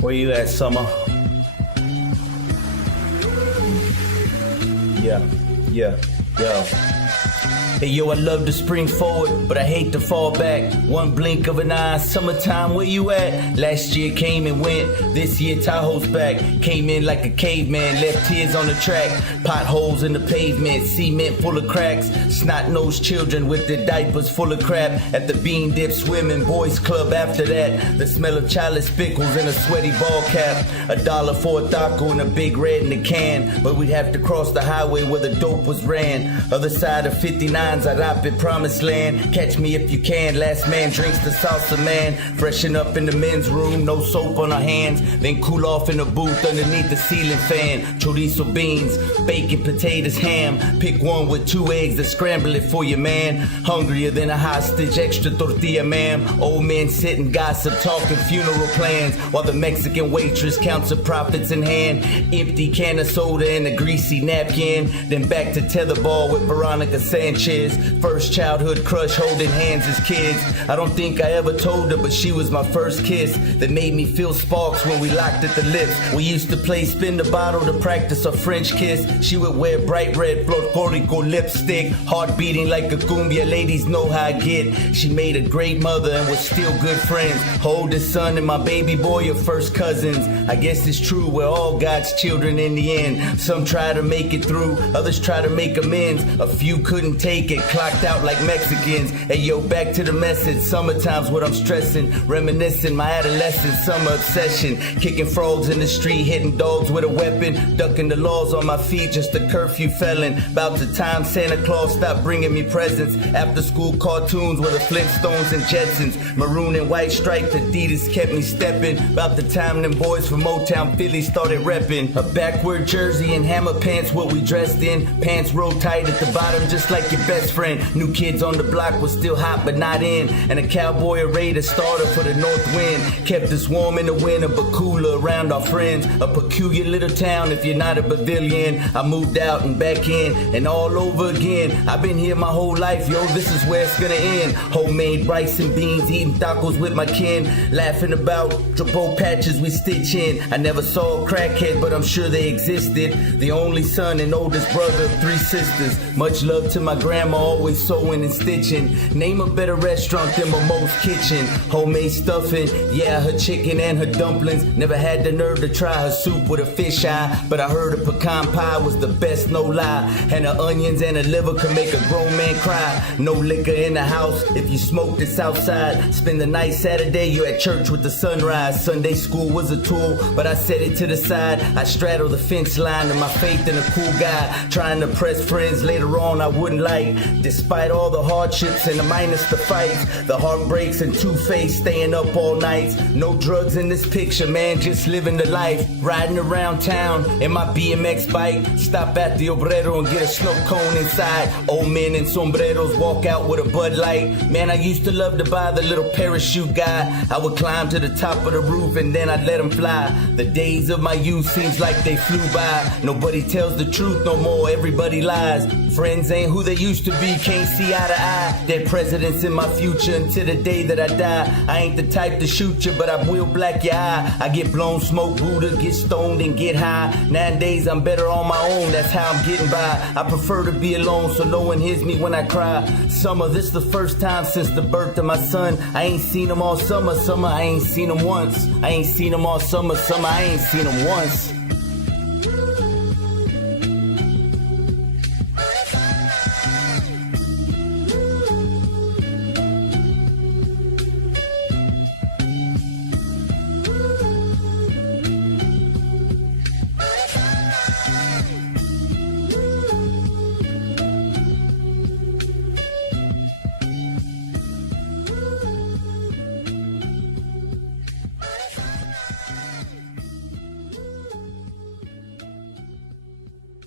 Where you at, Summer? Yeah. Hey yo, I love to spring forward, but I hate to fall back. One blink of an eye, summertime, where you at? Last year came and went, this year Tahoe's back. Came in like a caveman, left tears on the track. Potholes in the pavement, cement full of cracks. Snot-nosed children with their diapers full of crap. At the Bean Dip Swimming Boys Club after that. The smell of chalice pickles in a sweaty ball cap. $1 for a taco and a big red in the can. But we'd have to cross the highway where the dope was ran. Other side of 59's Arapit promised land. Catch me if you can, last man drinks the salsa man. Freshen up in the men's room, no soap on our hands. Then cool off in the booth underneath the ceiling fan. Chorizo beans, bacon, potatoes, ham. Pick one with 2 eggs and scramble it for you, man. Hungrier than a hostage, extra tortilla, ma'am. Old men sitting gossip, talking funeral plans. While the Mexican waitress counts her profits in hand. Empty can of soda and a greasy napkin. Then back to tetherball with Veronica Sanchez. First childhood crush holding hands as kids. I don't think I ever told her, but she was my first kiss. That made me feel sparks when we locked at the lips. We used to play spin the bottle to practice a French kiss. She would wear bright red folklorico lipstick. Heart beating like a cumbia, ladies know how I get. She made a great mother and was still good friends. Oldest son and my baby boy are first cousins. I guess it's true, we're all God's children in the end. Some try to make it through, others try to make amends. A few couldn't take it, clocked out like Mexicans. Hey yo, back to the message. Summertime's what I'm stressing. Reminiscing my adolescent summer obsession. Kicking frogs in the street, hitting dogs with a weapon. Ducking the laws on my feet, just a curfew felon. About the time Santa Claus stopped bringing me presents. After school cartoons with the Flintstones and Jetsons. Maroon and white striped Adidas kept me stepping. About the time them boys from Motown Philly started repping. A backward jersey and hammer pants, what we dressed in. Pants rolled tight at the bottom, just like your best friend. New kids on the block was still hot but not in. And a cowboy array to starter for the north wind. Kept us warm in the winter but cooler around our friends. A peculiar little town if you're not a pavilion. I moved out and back in and all over again. I've been here my whole life, yo, this is where it's gonna end. Homemade rice and beans, eating tacos with my kin. Laughing about drapeau patches we stitch in. I never saw a crackhead but I'm sure they existed. The only son and oldest brother of 3 sisters. Much love to my grandma, always sewing and stitching. Name a better restaurant than Momo's Kitchen. Homemade stuffing, yeah, her chicken and her dumplings. Never had the nerve to try her soup with a fish eye, but I heard her pecan pie was the best, no lie. And her onions and her liver could make a grown man cry. No liquor in the house if you smoked it's outside. Spend the night Saturday, you at church with the sunrise. Sunday school was a tool, but I set it to the side. I straddle the fence line to my faith in a cool guy. Trying to press friends later on I wouldn't like. Despite all the hardships and the minus the fights, the heartbreaks and two-face, staying up all nights. No drugs in this picture, man, just living the life. Riding around town in my BMX bike. Stop at the Obrero and get a snow cone inside. Old men in sombreros walk out with a Bud Light. Man, I used to love to buy the little parachute guy. I would climb to the top of the roof and then I'd let him fly. The days of my youth seems like they flew by. Nobody tells the truth no more, everybody lies. Friends ain't who they used to be, can't see eye to eye. Dead presidents in my future until the day that I die. I ain't the type to shoot you, but I will black your eye. I get blown, smoke Buddha, get stoned and get high. Nowadays I'm better on my own, that's how I'm getting by. I prefer to be alone so no one hears me when I cry. Summer, this the first time since the birth of my son. I ain't seen him all summer, I ain't seen him once. I ain't seen him all summer, I ain't seen him once.